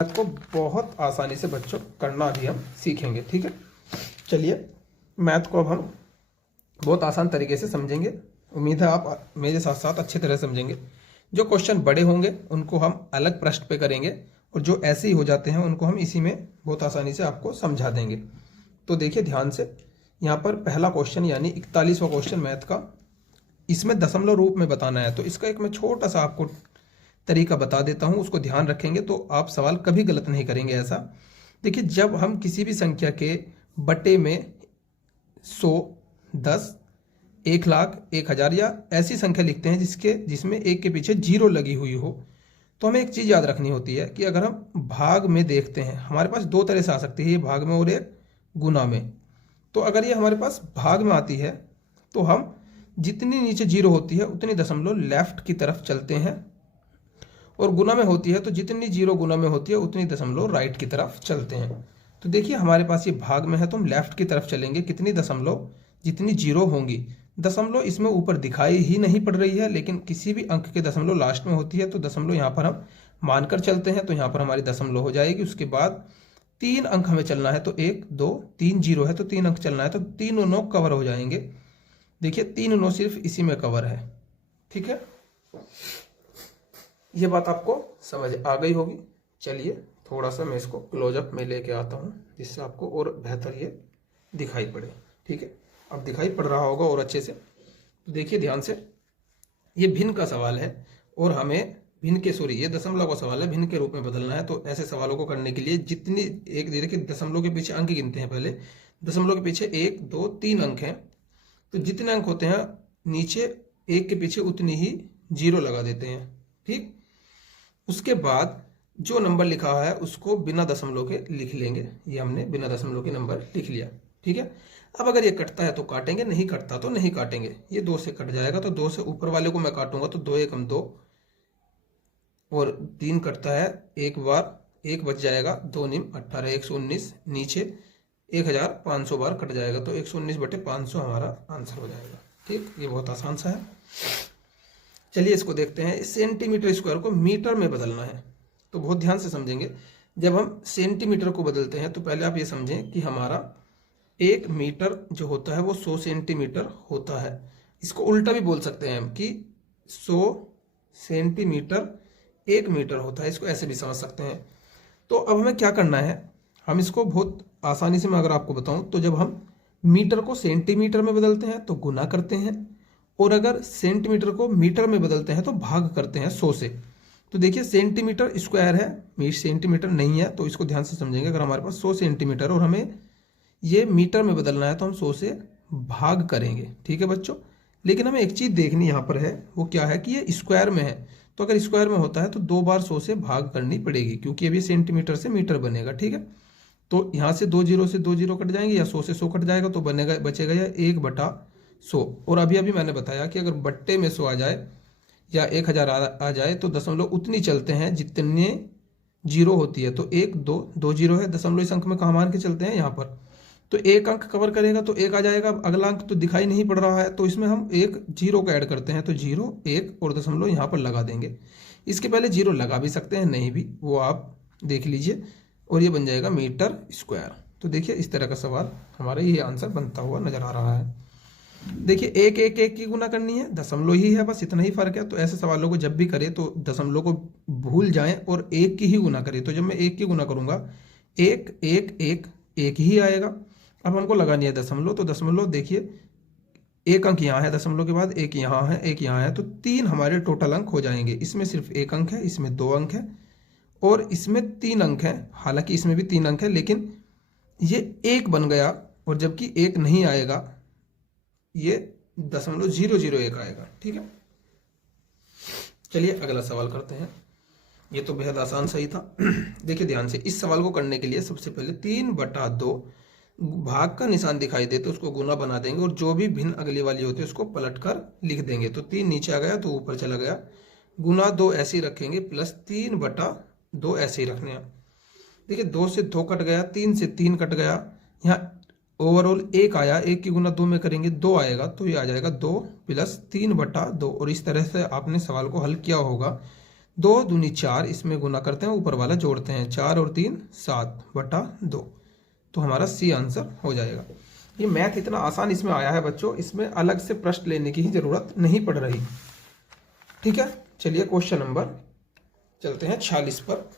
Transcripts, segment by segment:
Math को बहुत आसानी से बच्चों करना भी हम सीखेंगे। ठीक है, चलिए मैथ को अब हम बहुत आसान तरीके से समझेंगे। उम्मीद है आप मेरे साथ साथ अच्छी तरह समझेंगे। जो क्वेश्चन बड़े होंगे उनको हम अलग प्रश्न पे करेंगे और जो ऐसे ही हो जाते हैं उनको हम इसी में बहुत आसानी से आपको समझा देंगे। तो देखिए ध्यान से, यहाँ पर पहला क्वेश्चन यानी 41वां क्वेश्चन मैथ का, इसमें दशमलव रूप में बताना है। तो इसका एक मैं छोटा सा आपको तरीका बता देता हूं, उसको ध्यान रखेंगे तो आप सवाल कभी गलत नहीं करेंगे। ऐसा देखिए, जब हम किसी भी संख्या के बटे में 100, 10, 1,00,000, 1,000 या ऐसी संख्या लिखते हैं जिसमें एक के पीछे जीरो लगी हुई हो, तो हमें एक चीज़ याद रखनी होती है कि अगर हम भाग में देखते हैं, हमारे पास दो तरह से आ सकती है, ये भाग में और एक गुना में। तो अगर ये हमारे पास भाग में आती है तो हम जितनी नीचे जीरो होती है उतनी दशमलव लेफ्ट की तरफ चलते हैं, और गुना में होती है तो जितनी जीरो गुना में होती है उतनी दशमलव राइट की तरफ चलते हैं। तो देखिए हमारे पास ये भाग में है तो हम लेफ्ट की तरफ चलेंगे, कितनी दशमलव, जितनी जीरो होंगी। दशमलव इसमें ऊपर दिखाई ही नहीं पड़ रही है, लेकिन किसी भी अंक के दशमलव लास्ट में होती है तो दशमलव यहाँ पर हम मानकर चलते हैं, तो यहाँ पर हमारी दशमलव हो जाएगी। उसके बाद 3 अंक हमें चलना है, तो 1, 2, 3 जीरो है तो 3 अंक चलना है, तो 3 9 कवर हो जाएंगे। देखिए 3 9 सिर्फ इसी में कवर है। ठीक है, ये बात आपको समझ आ गई होगी। चलिए थोड़ा सा मैं इसको क्लोजअप में लेके आता हूँ जिससे आपको और बेहतर ये दिखाई पड़े। ठीक है, अब दिखाई पड़ रहा होगा और अच्छे से। तो देखिए ध्यान से, ये भिन्न का सवाल है और हमें ये दशमलव का सवाल है, भिन्न के रूप में बदलना है। तो ऐसे सवालों को करने के लिए जितनी एक देखिए दशमलव के पीछे अंक गिनते हैं। पहले दशमलव के पीछे 1, 2, 3 अंक हैं, तो जितने अंक होते हैं नीचे एक के पीछे उतनी ही जीरो लगा देते हैं। ठीक, उसके बाद जो नंबर लिखा है उसको बिना दशमलव के लिख लेंगे। ये हमने बिना दशमलव के नंबर लिख लिया। ठीक है, अब अगर ये कटता है तो काटेंगे, नहीं कटता तो नहीं काटेंगे। ये 2 से कट जाएगा तो 2 से ऊपर वाले को मैं काटूंगा तो 2 एकम 2, और 3 कटता है एक बार, 1 बच जाएगा, 2 निम 18, 119, नीचे 1500 बार कट जाएगा तो 119/500 हमारा आंसर हो जाएगा। ठीक, ये बहुत आसान सा है। चलिए इसको देखते हैं। सेंटीमीटर स्क्वायर को मीटर में बदलना है, तो बहुत ध्यान से समझेंगे। जब हम सेंटीमीटर को बदलते हैं तो पहले आप ये समझें कि हमारा 1 मीटर जो होता है वो 100 सेंटीमीटर होता है। इसको उल्टा भी बोल सकते हैं हम कि 100 सेंटीमीटर 1 मीटर होता है, इसको ऐसे भी समझ सकते हैं। तो अब हमें क्या करना है, हम इसको बहुत आसानी से मैं अगर आपको बताऊं तो जब हम मीटर को सेंटीमीटर में बदलते हैं तो गुना करते हैं, और अगर सेंटीमीटर को मीटर में बदलते हैं तो भाग करते हैं 100 से। तो देखिए सेंटीमीटर स्क्वायर है, सेंटीमीटर नहीं है, तो इसको ध्यान से समझेंगे। अगर हमारे पास 100 सेंटीमीटर और हमें ये मीटर में बदलना है तो हम 100 से भाग करेंगे। ठीक है बच्चों, लेकिन हमें एक चीज़ देखनी यहाँ पर है, वो क्या है कि ये स्क्वायर में है। तो अगर स्क्वायर में होता है तो 2 बार 100 से भाग करनी पड़ेगी, क्योंकि अभी सेंटीमीटर से मीटर बनेगा। ठीक है, तो यहाँ से 2 जीरो से 2 जीरो कट जाएंगे, या 100 से 100 कट जाएगा, तो बचेगा या 1/100। और अभी मैंने बताया कि अगर बट्टे में 100 आ जाए या 1000 आ जाए तो दशमलव उतनी चलते हैं जितने जीरो होती है। तो 1, 2, 2 जीरो है, दशमलव इस अंक में कहाँ मान के चलते हैं यहाँ पर, तो 1 अंक कवर करेगा तो 1 आ जाएगा। अगला अंक तो दिखाई नहीं पड़ रहा है, तो इसमें हम 1 जीरो को ऐड करते हैं, तो 0, 1 और दशमलव यहाँ पर लगा देंगे। इसके पहले जीरो लगा भी सकते हैं, नहीं भी, वो आप देख लीजिए, और ये बन जाएगा मीटर स्क्वायर। तो देखिए इस तरह का सवाल हमारा ये आंसर बनता हुआ नजर आ रहा है। देखिए 1 1 1 की गुना करनी है, दशमलव ही है, बस इतना ही फर्क है। तो ऐसे सवालों को जब भी करें तो दशमलव को भूल जाएं और 1 की ही गुना करें। तो जब मैं 1 की गुना करूंगा 1 1 1 1 ही आएगा। अब हमको लगानी है दशमलव, तो दशमलव देखिए 1 अंक यहाँ है, दशमलव के बाद 1 यहाँ है, 1 यहाँ है, तो 3 हमारे टोटल अंक हो जाएंगे। इसमें सिर्फ 1 अंक है, इसमें 2 अंक है और इसमें 3 अंक है। हालांकि इसमें भी 3 अंक है, लेकिन ये 1 बन गया, और जबकि 1 नहीं आएगा, ये 0.001 आएगा। ठीक है, चलिए अगला सवाल करते हैं। ये तो बेहद आसान सही था। देखिए ध्यान से, इस सवाल को करने के लिए सबसे पहले 3/2 भाग का निशान दिखाई दे तो उसको गुना बना देंगे, और जो भी भिन्न अगली वाली होती है उसको पलट कर लिख देंगे। तो 3 नीचे आ गया तो ऊपर चला गया, गुना 2 ऐसे ही रखेंगे, प्लस 3/2 ऐसे ही रखने हैं। देखिए 2 से 2 कट गया, 3 से 3 कट गया, यहाँ ओवरऑल 1 आया, 1 की गुना 2 में करेंगे 2 आएगा, तो ये आ जाएगा 2 + 3/2। और इस तरह से आपने सवाल को हल किया होगा। 2 दूनी 4, इसमें गुना करते हैं, ऊपर वाला जोड़ते हैं, 4 और 3 7/2, तो हमारा सी आंसर हो जाएगा। ये मैथ इतना आसान इसमें आया है बच्चों, इसमें अलग से प्रश्न लेने की ही जरूरत नहीं पड़ रही। ठीक है, चलिए क्वेश्चन नंबर चलते हैं 46 पर।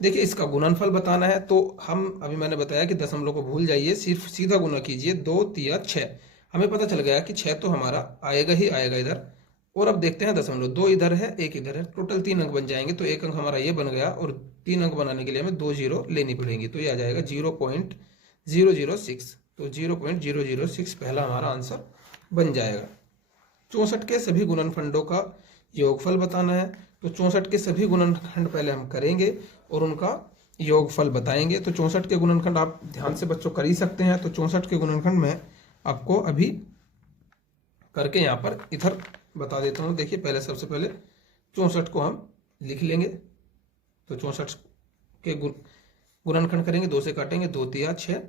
देखिए इसका गुणनफल बताना है, तो हम अभी मैंने बताया कि दशमलव को भूल जाइए, सिर्फ सीधा गुना कीजिए, 2 3 6। हमें पता चल गया कि 6 तो हमारा आएगा ही आएगा इधर। और अब देखते हैं दशमलव, 2 इधर है 1 इधर है, टोटल 3 अंक बन जाएंगे, तो 1 अंक हमारा ये बन गया, और 3 अंक बनाने के लिए हमें 2 जीरो लेनी पड़ेंगी, तो ये आ जाएगा 0.006, तो 0.006 पहला हमारा आंसर बन जाएगा। 64 के सभी गुणनखंडों का योगफल बताना है, तो 64 के सभी गुणनखंड पहले हम करेंगे और उनका योगफल बताएंगे। तो 64 के गुणनखंड आप ध्यान से बच्चों कर ही सकते हैं, तो 64 के गुणनखंड में आपको अभी करके यहाँ पर इधर बता देता हूँ। देखिए पहले सबसे पहले 64 को हम लिख लेंगे, तो 64 के गुणनखंड करेंगे, 2 से काटेंगे, 2 3 6,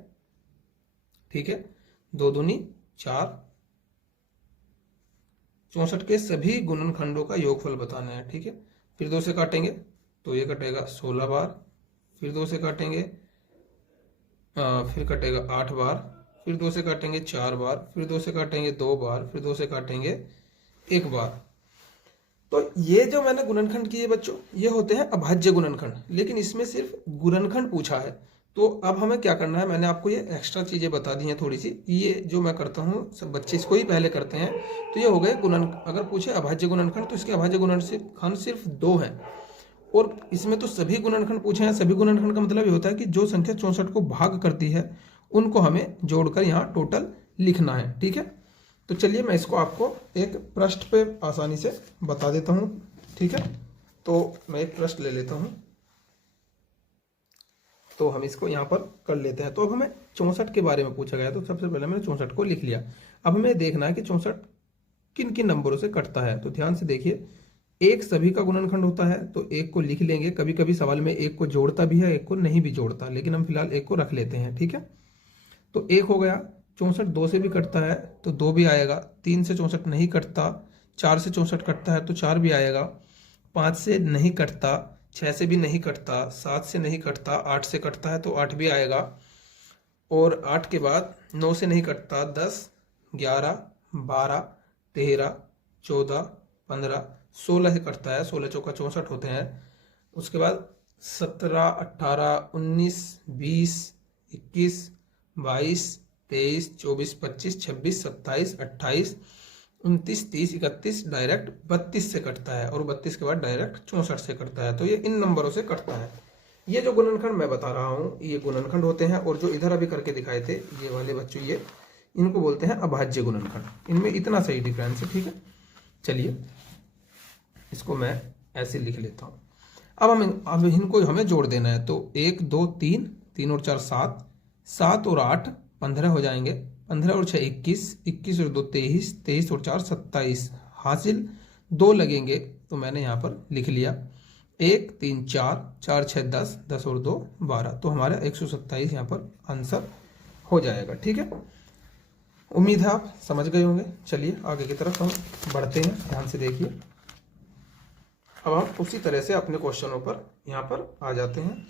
ठीक है, 2 दूनी 4। 64 के सभी गुणनखंडों का योगफल बताना है, ठीक है। फिर 2 से काटेंगे तो ये कटेगा 16 बार, फिर 2 से काटेंगे फिर कटेगा 8 बार, फिर 2 से काटेंगे 4 बार, फिर 2 से काटेंगे 2 बार, फिर 2 से काटेंगे 1 बार। तो ये जो मैंने गुणनखंड किए बच्चों, ये होते हैं अभाज्य गुणनखंड, लेकिन इसमें सिर्फ गुणनखंड पूछा है। तो अब हमें क्या करना है, मैंने आपको ये एक्स्ट्रा चीजें बता दी हैं थोड़ी सी। ये जो मैं करता हूँ सब बच्चे इसको ही पहले करते हैं। तो ये हो गए अगर पूछे अभाज्य गुणनखंड, तो इसके अभाज्य गुणनखंड सिर्फ 2 हैं, और इसमें तो सभी गुणनखंड पूछे हैं। सभी गुणनखंड का मतलब ये होता है कि जो संख्या 64 को भाग करती है उनको हमें जोड़कर यहाँ टोटल लिखना है, ठीक है। तो चलिए मैं इसको आपको एक पृष्ठ पे आसानी से बता देता हूँ, ठीक है। तो मैं एक पृष्ठ ले लेता हूँ, तो हम इसको यहाँ पर कर लेते हैं। तो अब हमें 64 के बारे में पूछा गया, तो सबसे पहले मैंने 64 को लिख लिया। अब हमें देखना है कि 64 किन किन नंबरों से कटता है। तो ध्यान से देखिए, 1 सभी का गुणनखंड होता है, तो 1 को लिख लेंगे। कभी कभी सवाल में 1 को जोड़ता भी है, 1 को नहीं भी जोड़ता, लेकिन हम फिलहाल 1 को रख लेते हैं, ठीक है। तो 1 हो गया। 64 2 से भी कटता है, तो 2 भी आएगा। 3 से 64 नहीं कटता, 4 से 64 कटता है तो 4 भी आएगा। 5 से नहीं कटता, 6 से भी नहीं कटता, 7 से नहीं कटता, 8 से कटता है तो 8 भी आएगा। और 8 के बाद 9 से नहीं कटता, 10 11 12 13 14 15 16 से कटता है, 16 चौका 64 होते हैं। उसके बाद 17 18 19 20 21 22 23 24 25 26 27 28 29 30 31 डायरेक्ट 32 से कटता है, और 32 के बाद डायरेक्ट 64 से कटता है। तो ये इन नंबरों से कटता है। ये जो गुणनखंड मैं बता रहा हूँ ये गुणनखंड होते हैं, और जो इधर अभी करके दिखाए थे ये वाले बच्चों, ये इनको बोलते हैं अभाज्य गुणनखंड। इनमें इतना सही डिफरेंस है, ठीक है। चलिए इसको मैं ऐसे लिख लेता हूँ। अब इनको हमें जोड़ देना है, तो 1 2 3 3 और 4 7, 7 और 8 15 हो जाएंगे, 15 और 6 21, 21 और 2 23, 23 और 4 27, हासिल 2 लगेंगे, तो मैंने यहाँ पर लिख लिया। 1 3 4 4 6 10, 10 और 2 12, तो हमारा 127 यहाँ पर आंसर हो जाएगा, ठीक है। उम्मीद है आप समझ गए होंगे। चलिए आगे की तरफ हम बढ़ते हैं, ध्यान से देखिए। अब हम उसी तरह से अपने क्वेश्चनों पर यहाँ पर आ जाते हैं।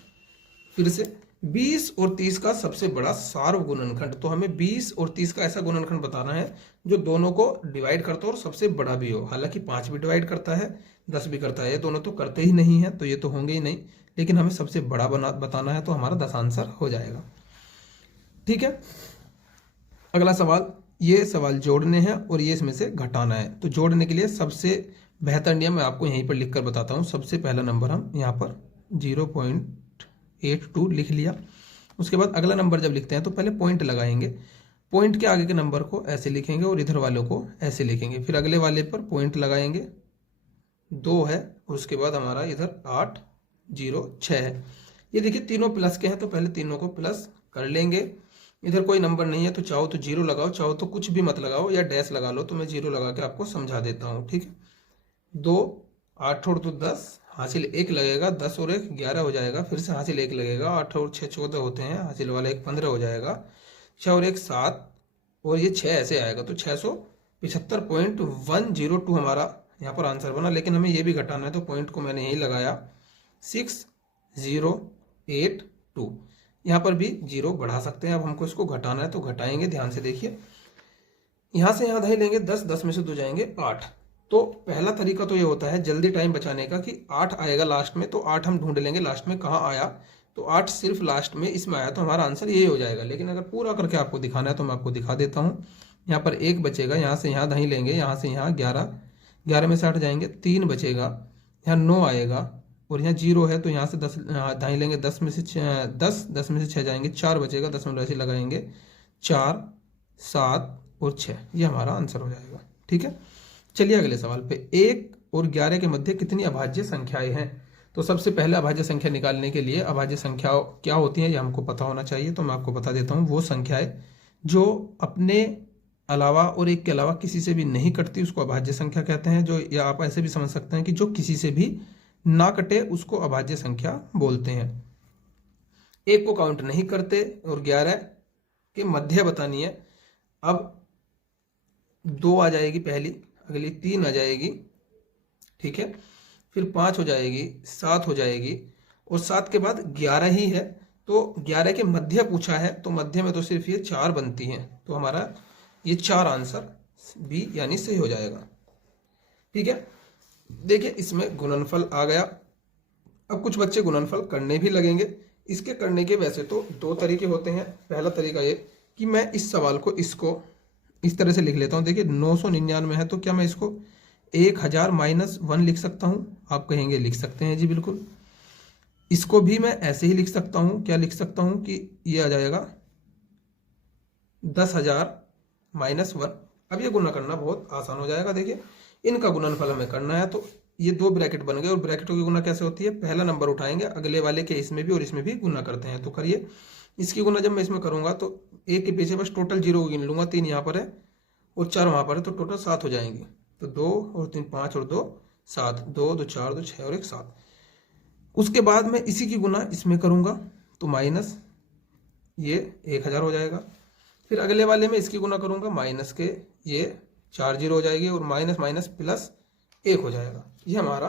फिर से 20 और 30 का सबसे बड़ा सार्व गुणनखंड, तो हमें 20 और 30 का ऐसा गुणनखंड बताना है जो दोनों को डिवाइड करता हो और सबसे बड़ा भी हो। हालांकि 5 भी डिवाइड करता है, 10 भी करता है, ये दोनों तो करते ही नहीं है, तो ये तो होंगे ही नहीं, लेकिन हमें सबसे बड़ा बताना है, तो हमारा 10 आंसर हो जाएगा, ठीक है। अगला सवाल, ये सवाल जोड़ने हैं और ये इसमें से घटाना है। तो जोड़ने के लिए सबसे बेहतर नियम मैं आपको यहीं पर लिखकर बताता हूँ। सबसे पहला नंबर हम यहाँ पर 0.82 लिख लिया। उसके बाद अगला नंबर जब लिखते हैं तो पहले पॉइंट लगाएंगे, पॉइंट के आगे के नंबर को ऐसे लिखेंगे और इधर वालों को ऐसे लिखेंगे। फिर अगले वाले पर पॉइंट लगाएंगे, 2 है, और उसके बाद हमारा इधर 8 0 6 है। ये देखिए तीनों प्लस के हैं, तो पहले तीनों को प्लस कर लेंगे। इधर कोई नंबर नहीं है, तो चाहो तो 0 लगाओ, चाहो तो कुछ भी मत लगाओ या डैश लगा लो, तो मैं 0 लगा के आपको समझा देता हूँ, ठीक है। 2 8 और 2 10, हासिल 1 लगेगा, 10 और 1 11 हो जाएगा, फिर से हासिल 1 लगेगा, 8 और 6 14 होते हैं, हासिल वाला 1 15 हो जाएगा, 6 और 1 7, और ये 6 ऐसे आएगा, तो 675.102 हमारा यहाँ पर आंसर बना, लेकिन हमें ये भी घटाना है तो पॉइंट को मैंने यही लगाया 6082। यहाँ पर भी 0 बढ़ा सकते हैं। अब हमको इसको घटाना है तो घटाएंगे, ध्यान से देखिए। यहाँ से यहाँ दही लेंगे 10, 10 में से 2 जाएंगे 8। तो पहला तरीका तो ये होता है जल्दी टाइम बचाने का कि 8 आएगा लास्ट में, तो 8 हम ढूंढ लेंगे लास्ट में कहाँ आया, तो 8 सिर्फ लास्ट में इसमें आया तो हमारा आंसर यही हो जाएगा। लेकिन अगर पूरा करके आपको दिखाना है तो मैं आपको दिखा देता हूँ। यहाँ पर 1 बचेगा, यहाँ से यहाँ दही लेंगे, यहाँ से यहाँ 11, 11 में से 8 जाएंगे, 3 बचेगा, यहाँ 9 आएगा और यहाँ 0 है तो यहाँ से 10 दही लेंगे, 10 में से 10 में से 6 जाएंगे, 4 बचेगा, 10 में ऐसे लगाएंगे, 4, 7 और 6, ये हमारा आंसर हो जाएगा। ठीक है, चलिए अगले सवाल पे। 1 और 11 के मध्य कितनी अभाज्य संख्याएं हैं? तो सबसे पहले अभाज्य संख्या निकालने के लिए अभाज्य संख्या क्या होती है ये हमको पता होना चाहिए। तो मैं आपको बता देता हूँ, वो संख्याएं जो अपने अलावा और 1 के अलावा किसी से भी नहीं कटती उसको अभाज्य संख्या कहते हैं। जो, या आप ऐसे भी समझ सकते हैं कि जो किसी से भी ना कटे उसको अभाज्य संख्या बोलते हैं। 1 को काउंट नहीं करते और 11 के मध्य बतानी है। अब 2 आ जाएगी पहली, अगली 3 आ जाएगी, ठीक है, फिर 5 हो जाएगी, 7 हो जाएगी और 7 के बाद 11 ही है। तो 11 के मध्य पूछा है तो मध्य में तो सिर्फ ये 4 बनती हैं, तो हमारा ये 4 आंसर बी यानी सही हो जाएगा। ठीक है, देखिए इसमें गुणनफल आ गया। अब कुछ बच्चे गुणनफल करने भी लगेंगे। इसके करने के वैसे तो 2 तरीके होते हैं। पहला तरीका ये कि मैं इस सवाल को इसको इस तरह से लिख लेता हूं। देखिए 999 है तो क्या मैं इसको 1000 माइनस 1 लिख सकता हूं? आप कहेंगे लिख सकते हैं जी, बिल्कुल। इसको भी मैं ऐसे ही लिख सकता हूं। क्या लिख सकता हूं कि ये आ जाएगा 10,000 माइनस 1। अब ये गुना करना बहुत आसान हो जाएगा। देखिए इनका गुणनफल हमें करना है तो ये 2 ब्रैकेट बन गए और ब्रैकेटों की गुना कैसे होती है, पहला नंबर उठाएंगे, अगले वाले के इसमें भी और इसमें भी गुना करते हैं। तो करिए, इसकी गुना जब मैं इसमें करूंगा तो 1 के पीछे बस टोटल 0 गिन लूंगा। 3 यहाँ पर है और 4 वहां पर है तो टोटल 7 हो जाएंगी। तो 2 और 3 5 और 2 7, 2 2 4 2 6 और 1 7। उसके बाद मैं इसी की गुना इसमें करूंगा तो माइनस ये 1000 हो जाएगा। फिर अगले वाले में इसकी गुना करूंगा, माइनस के ये 4 0 हो जाएगी और माइनस माइनस प्लस 1 हो जाएगा। ये हमारा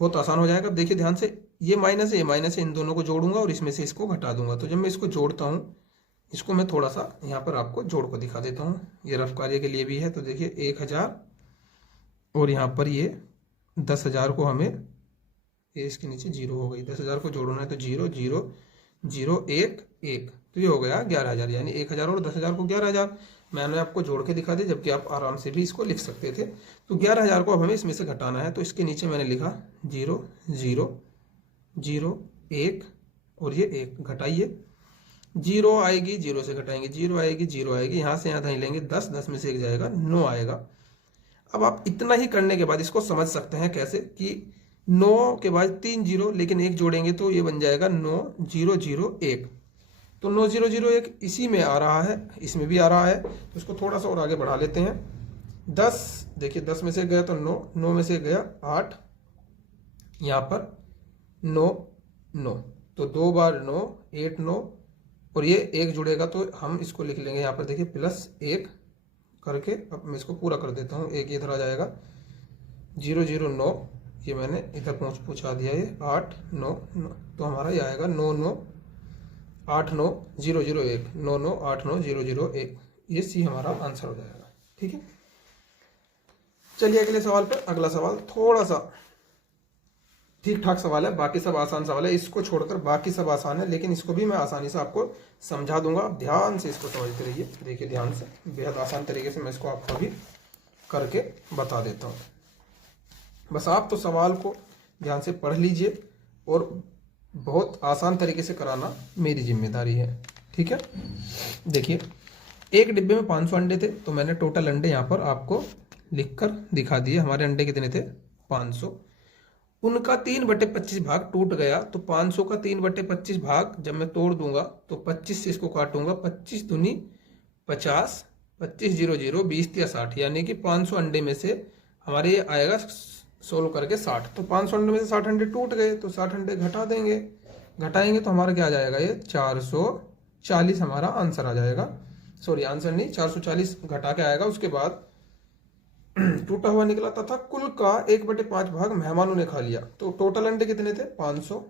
बहुत आसान हो जाएगा। अब देखिए ध्यान से, ये माइनस है ये माइनस है, इन दोनों को जोड़ूंगा और इसमें से इसको घटा दूंगा। तो जब मैं इसको जोड़ता हूँ, इसको मैं थोड़ा सा यहाँ पर आपको जोड़ को दिखा देता हूँ, ये रफ कार्य के लिए भी है। तो देखिए 1000 और यहाँ पर ये 10,000 को हमें, ये इसके नीचे 0 हो गई, 10,000 को जोड़ना है तो 0 0 0 1 1, तो ये हो गया 11,000। यानी 1000 और 10,000 को 11,000 मैंने आपको जोड़ के दिखा दी, जबकि आप आराम से भी इसको लिख सकते थे। तो 11,000 को अब हमें इसमें से घटाना है तो इसके नीचे मैंने लिखा 0 0 0 1 और ये 1। घटाइए, 0 आएगी 0 से घटाएंगे 0 आएगी 0 आएगी, यहाँ से यहाँ धन लेंगे 10, 10 में से 1 जाएगा 9 आएगा। अब आप इतना ही करने के बाद इसको समझ सकते हैं कैसे कि 9 के बाद 3 0 लेकिन 1 जोड़ेंगे तो ये बन जाएगा 9 0 0 1। तो 9 0 0 1 इसी में आ रहा है, इसमें भी आ रहा है, तो इसको थोड़ा सा और आगे बढ़ा लेते हैं। 10, देखिए 10 में से गया तो 9, 9 में से गया 8, यहाँ पर 9 9, तो 2 बार 9 8 9 और ये 1 जुड़ेगा तो हम इसको लिख लेंगे यहाँ पर, देखिए प्लस 1 करके। अब मैं इसको पूरा कर देता हूँ, 1 इधर आ जाएगा 0 0 9, ये मैंने इधर पहुँचा दिया, ये 8 9 9, तो हमारा ये आएगा 9 9 8 9 0 0 1, 9 9 8 9 0 0 1, ये सी हमारा आंसर हो जाएगा। ठीक है, चलिए अगले सवाल पर। अगला सवाल थोड़ा सा ठीक ठाक सवाल है, बाकी सब आसान सवाल है, इसको छोड़कर बाकी सब आसान है, लेकिन इसको भी मैं आसानी से आपको समझा दूंगा। आप ध्यान से इसको समझते रहिए, देखिए ध्यान से, बेहद आसान तरीके से मैं इसको आपको अभी करके बता देता हूँ। बस आप तो सवाल को ध्यान से पढ़ लीजिए और बहुत आसान तरीके से कराना मेरी जिम्मेदारी है। ठीक है, देखिए एक डिब्बे में 500 अंडे थे, तो मैंने टोटल अंडे यहाँ पर आपको लिखकर दिखा दिए। हमारे अंडे कितने थे? 500। उनका 3/25 भाग टूट गया, तो 500 का 3/25 भाग जब मैं तोड़ दूंगा तो 25 से इसको काटूंगा, 25 दूनी 50, 25 0 0 20 या 60, यानी कि 500 अंडे में से हमारे ये आएगा सोल्व करके 60। तो 500 अंडे में से 60 अंडे टूट गए तो 60 अंडे घटा देंगे, घटाएंगे तो हमारा क्या आ जाएगा, ये 440 हमारा आंसर आ जाएगा। सॉरी आंसर नहीं, 440 घटा के आएगा। उसके बाद टूटा हुआ निकला तथा कुल का 1/5 भाग मेहमानों ने खा लिया। तो टोटल अंडे कितने थे? 500।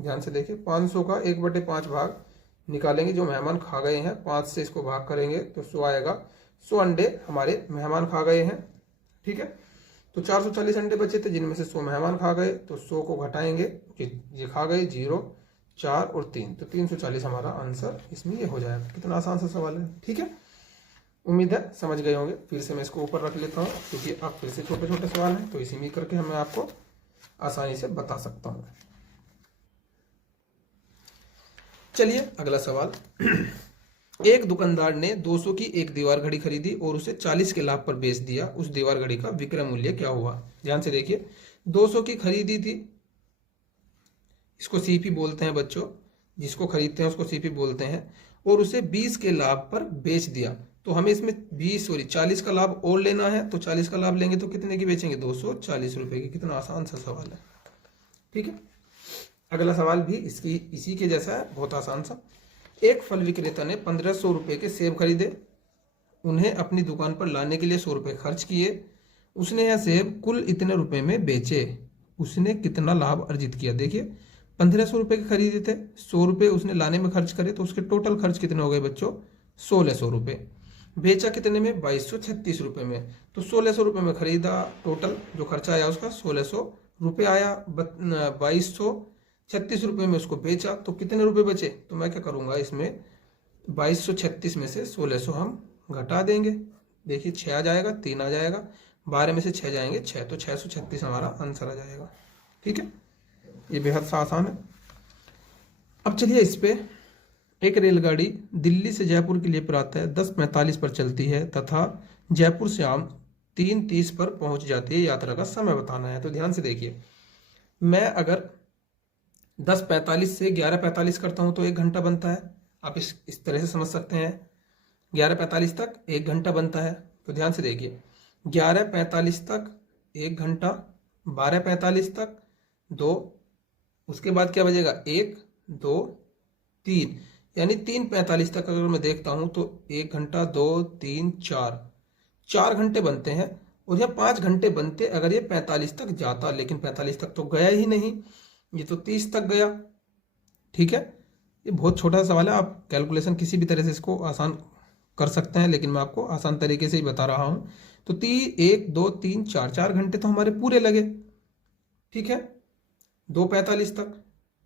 ध्यान से देखिए, 500 का 1/5 भाग निकालेंगे जो मेहमान खा गए हैं, 5 से इसको भाग करेंगे तो 100 आएगा। 100 अंडे हमारे मेहमान खा गए हैं। ठीक है, तो 440 अंडे बचे थे जिनमें से 100 मेहमान खा गए, तो 100 को घटाएंगे, ये खा गए 0, 4 और 3, तो 340 हमारा आंसर इसमें ये हो जाएगा। कितना आसान सा सवाल है। ठीक है, उम्मीद है समझ गए होंगे। फिर से मैं इसको ऊपर रख लेता हूँ क्योंकि अब फिर से छोटे छोटे सवाल हैं, तो इसी में करके मैं आपको आसानी से बता सकता हूँ। चलिए अगला सवाल। एक दुकानदार ने 200 की एक दीवार घड़ी खरीदी और उसे 40 के लाभ पर बेच दिया। उस दीवार घड़ी का विक्रय मूल्य क्या हुआ? ध्यान से देखिए, 200 की खरीदी थी, इसको सीपी बोलते हैं बच्चों, जिसको खरीदते हैं उसको सीपी बोलते हैं, और उसे 20 के लाभ पर बेच दिया। तो हमें इसमें 40 का लाभ और लेना है, तो 40 का लाभ लेंगे तो कितने की बेचेंगे? 240 रुपए की। कितना आसान सा सवाल है। ठीक है, अगला सवाल भी इसी के जैसा है, बहुत आसान सा। एक फल विक्रेता ने 1500 रुपए के सेब खरीदे, उन्हें अपनी दुकान पर लाने के लिए 100 रुपए खर्च किए। उसने यह सेब कुल इतने रुपए में बेचे, उसने कितना लाभ अर्जित किया? देखिए, 1500 रुपए के खरीदे थे, 100 रुपए उसने लाने में खर्च करे, तो उसके टोटल खर्च कितने हो गए बच्चों? 1600 रुपए। बेचा कितने में? 2236 रुपए में। तो 1600 रुपए में खरीदा, टोटल जो खर्चा आया उसका 1600 रुपए आया। 2236 रुपए में उसको बेचा, तो कितने रुपए बचे? तो मैं क्या करूंगा, इसमें 2236 में से 1600 हम घटा देंगे। देखिए 6 आ जाएगा, 3 आ जाएगा, 12 में से 6 जाएंगे 6, तो 636 हमारा आंसर आ जाएगा। ठीक है, ये बेहद सा आसान है। अब चलिए इस पे, एक रेलगाड़ी दिल्ली से जयपुर के लिए प्रातः 10:45 पर चलती है तथा जयपुर शाम 3:30 पर पहुंच जाती है। यात्रा का समय बताना है। तो ध्यान से देखिए, मैं अगर 10:45 से 11:45 करता हूं तो 1 घंटा बनता है। आप इस तरह से समझ सकते हैं, 11:45 तक 1 घंटा बनता है। तो ध्यान से देखिए, 11:45 तक 1 घंटा, 12:45 तक 2, उसके बाद क्या बजेगा? 1, 2, 3, यानी 3:45 तक अगर मैं देखता हूं तो 1 घंटा, 2, 3, 4 घंटे बनते हैं। और यह 5 घंटे बनते अगर ये 45 तक जाता, लेकिन 45 तक तो गया ही नहीं, ये तो 30 तक गया। ठीक है, ये बहुत छोटा सवाल है, आप कैलकुलेशन किसी भी तरह से इसको आसान कर सकते हैं, लेकिन मैं आपको आसान तरीके से ही बता रहा हूं। तो 1, 2, 3, 4 घंटे तो हमारे पूरे लगे। ठीक है, 2:45 तक,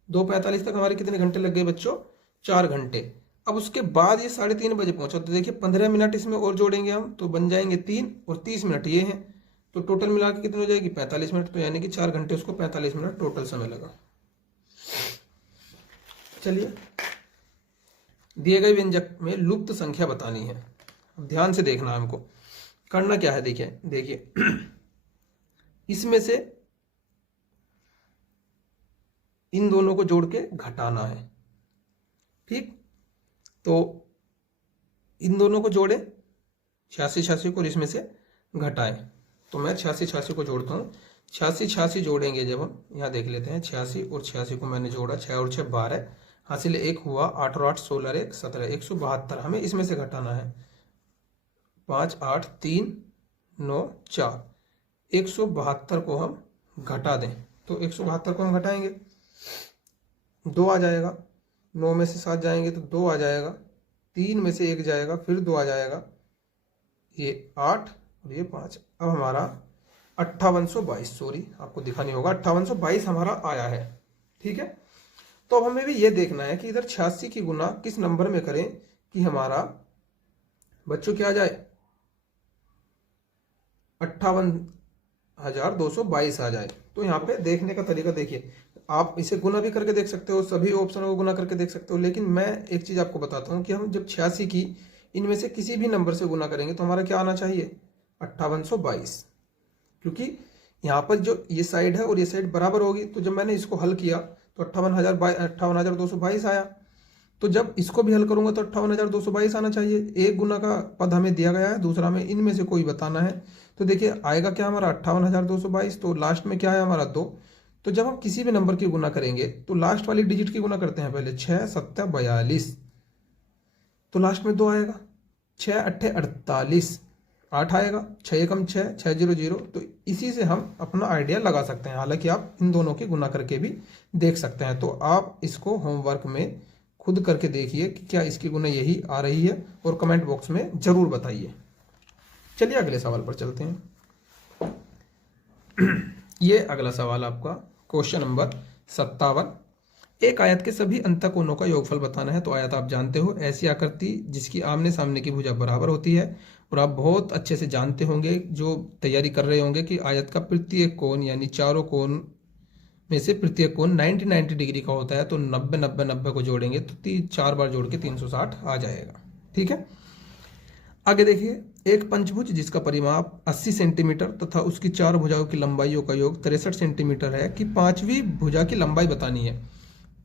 2:45 तक हमारे कितने घंटे लग गए बच्चों? 4 घंटे। अब उसके बाद ये 3:30 बजे पहुंचा, तो देखिए 15 मिनट इसमें और जोड़ेंगे हम, तो बन जाएंगे 3 और 30 मिनट ये हैं, तो टोटल मिला के कितनी हो जाएगी? 45 मिनट। तो यानी कि 4 घंटे उसको 45 मिनट टोटल समय लगा। चलिए, दिए गए व्यंजक में लुप्त संख्या बतानी है। अब ध्यान से देखना है हमको, करना क्या है। देखिए इसमें से इन दोनों को जोड़ के घटाना है। ठीक, तो इन दोनों को जोड़े 86 को, और इसमें से घटाएं। तो मैं 86 को जोड़ता हूँ। 86 जोड़ेंगे जब हम, यहाँ देख लेते हैं, 86 और 86 को मैंने जोड़ा, 6 और 6 12, हासिल 1 हुआ, 8 और 8 16, 1 17, 172। हमें इसमें से घटाना है 5, 8, 3, 9, 4, 172 को हम घटा दें। तो 172 को हम घटाएंगे, 2 आ जाएगा, 9 में से 7 जाएंगे तो 2 आ जाएगा, 3 में से 1 जाएगा, फिर 2 आ जाएगा, ये 8 और ये 5। अब हमारा 5822, सॉरी आपको दिखा नहीं होगा, 5822 हमारा आया है। ठीक है, तो अब हमें भी ये देखना है कि इधर 86 की गुना किस नंबर में करें कि हमारा बच्चों क्या आ जाए? 58,222 आ जाए। तो यहाँ पे देखने का तरीका देखिए, आप इसे गुना भी करके देख सकते हो, सभी ऑप्शनों को गुना करके देख सकते हो, लेकिन मैं एक चीज आपको बताता हूँ कि हम जब 86 की इनमें से किसी भी नंबर से गुना करेंगे तो हमारा क्या आना चाहिए? 5822, क्योंकि यहाँ पर जो ये साइड है और ये साइड बराबर होगी। तो जब मैंने इसको हल किया तो 58,222 आया। तो जब इसको भी हल करूंगा तो 58,222 आना चाहिए। एक गुना का पद हमें दिया गया है, दूसरा हमें इनमें से कोई बताना है। तो देखिए आएगा क्या हमारा? 58,222। तो लास्ट में क्या है हमारा? 2। तो जब हम किसी भी नंबर की गुना करेंगे तो लास्ट वाली डिजिट की गुना करते हैं पहले, 6 7 42, तो लास्ट में 2 आएगा, 6 8 48, 8 आएगा, 6 एकम 6, 6 जीरो जीरो। तो इसी से हम अपना आइडिया लगा सकते हैं। हालांकि आप इन दोनों के गुना करके भी देख सकते हैं। तो आप इसको होमवर्क में खुद करके देखिए कि क्या इसकी गुना यही आ रही है, और कमेंट बॉक्स में जरूर बताइए। चलिए अगले सवाल पर चलते हैं। ये अगला सवाल आपका क्वेश्चन नंबर 57। एक आयत के सभी अंतःकोणों का योगफल बताना है। तो आयत आप जानते हो, ऐसी आकृति जिसकी आमने सामने की भुजा बराबर होती है। और आप बहुत अच्छे से जानते होंगे, जो तैयारी कर रहे होंगे, कि आयत का प्रत्येक कोण यानी चारों कोण में से प्रत्येक कोण 90 डिग्री का होता है। तो 90 90 90 को जोड़ेंगे तो 4 बार जोड़ के 360 आ जाएगा। ठीक है, आगे देखिए। एक पंचभुज जिसका परिमाप 80 सेंटीमीटर तथा उसकी 4 भुजाओं की लंबाइयों का योग 63 सेंटीमीटर है कि 5वीं भुजा की लंबाई बतानी है।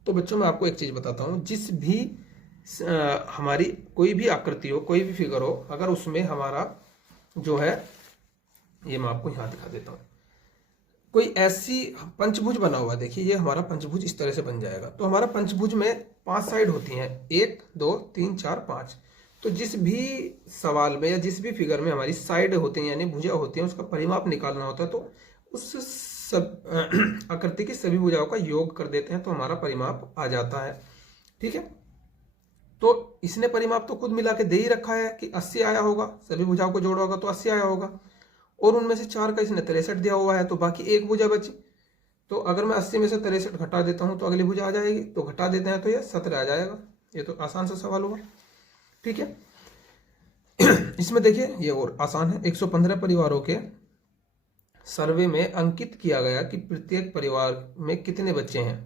तो बच्चों मैं आपको एक चीज बताता हूँ, जिस भी हमारी कोई भी आकृति हो, कोई भी फिगर हो, अगर उसमें हमारा जो है, ये मैं आपको यहाँ दिखा देता हूँ, कोई ऐसी पंचभुज बना हुआ, देखिए ये हमारा पंचभुज इस तरह से बन जाएगा। तो हमारा पंचभुज में 5 साइड होती हैं, 1 2 3 4 5। तो जिस भी सवाल में या जिस भी फिगर में हमारी साइड होती हैं यानी भुजा होती हैं, उसका परिमाप निकालना होता है। तो उस सब आकृति की सभी भुजाओं का योग कर देते हैं तो हमारा परिमाप आ जाता है। ठीक है, तो इसने परिमाप तो खुद मिला के दे ही रखा है कि 80 आया होगा, सभी भुजाओं को जोड़ा होगा तो 80 आया होगा। और उनमें से 4 का इसने 63 दिया हुआ है, तो बाकी एक भुजा बची। तो अगर मैं 80 में से 63 घटा देता हूं तो अगली भुजा आ जाएगी। तो घटा देते हैं तो ये 17 आ जाएगा। ये तो आसान सा सवाल हुआ। ठीक है, इसमें देखिए ये और आसान है। 115 परिवारों के सर्वे में अंकित किया गया कि प्रत्येक परिवार में कितने बच्चे हैं।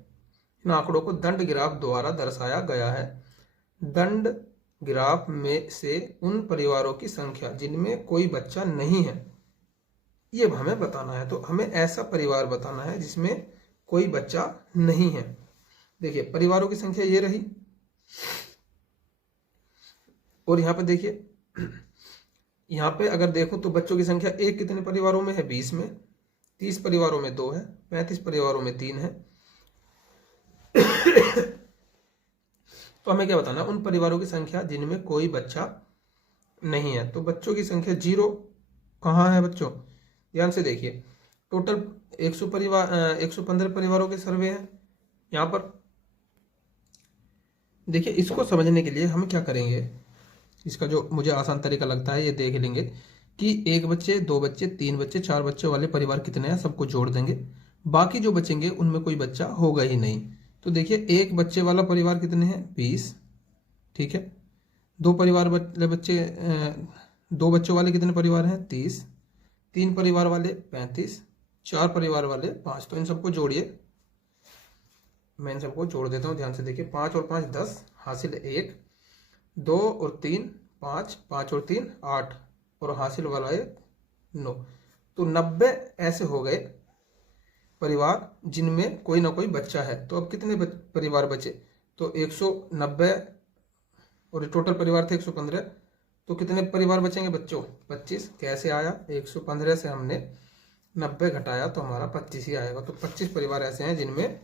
इन आंकड़ों को दंड ग्राफ द्वारा दर्शाया गया है। दंड ग्राफ में से उन परिवारों की संख्या जिनमें कोई बच्चा नहीं है, ये हमें बताना है। तो हमें ऐसा परिवार बताना है जिसमें कोई बच्चा नहीं है। देखिए परिवारों की संख्या ये रही, और यहाँ पे देखिए, यहाँ पे अगर देखो तो बच्चों की संख्या एक कितने परिवारों में है, 20 में, 30 परिवारों में 2 है, 35 परिवारों में 3 है। तो हमें क्या बताना है, उन परिवारों की संख्या जिनमें कोई बच्चा नहीं है। तो बच्चों की संख्या 0 कहाँ है बच्चों, ध्यान से देखिए। टोटल 115 परिवारों के सर्वे हैं यहाँ पर। देखिए इसको समझने के लिए हम क्या करेंगे, इसका जो मुझे आसान तरीका लगता है, ये देख लेंगे कि 1 बच्चे, 2 बच्चे, 3 बच्चे, 4 बच्चों वाले परिवार कितने हैं, सबको जोड़ देंगे। बाकी जो बचेंगे उनमें कोई बच्चा होगा ही नहीं। तो देखिए 1 बच्चे वाला परिवार कितने हैं, 20। ठीक है, 2 बच्चों वाले कितने परिवार हैं, 30। 3 परिवार वाले 35, 4 परिवार वाले 5। तो इन सबको जोड़िए, मैं इन सबको जोड़ देता हूँ, ध्यान से देखिए। 5 और 5 10, हासिल 1, 2 और 3 5, 5 और 3 8, और हासिल वाला है 9। तो 90 ऐसे हो गए परिवार जिनमें कोई ना कोई बच्चा है। तो अब कितने परिवार बचे, तो 190, और टोटल परिवार थे 115। तो कितने परिवार बचेंगे बच्चों, 25। कैसे आया, 115 से हमने 90 घटाया तो हमारा 25 ही आएगा। तो 25 परिवार ऐसे हैं जिनमें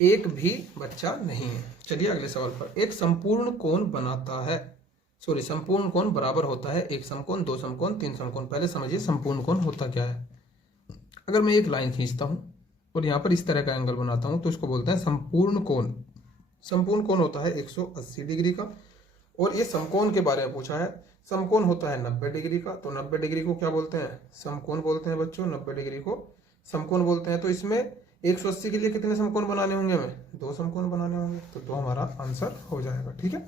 एक भी बच्चा नहीं है। चलिए अगले सवाल पर। एक संपूर्ण कोण बनाता है, संपूर्ण कोण बराबर होता है 1 समकोण, 2 समकोण, 3 समकोण। पहले समझिए संपूर्ण कोण होता क्या है। अगर मैं एक लाइन खींचता हूं और यहाँ पर इस तरह का एंगल बनाता हूं तो इसको बोलते हैं संपूर्ण कोण। संपूर्ण कोण होता है 180 डिग्री का। और ये समकोण के बारे में पूछा है। समकोण होता है 90 डिग्री का। तो 90 डिग्री को क्या बोलते हैं, समकोण बोलते हैं बच्चों। 90 डिग्री को समकोण बोलते हैं। तो इसमें 180 के लिए कितने समकोण बनाने होंगे, हमें 2 समकोण बनाने होंगे। तो हमारा आंसर हो जाएगा। ठीक है।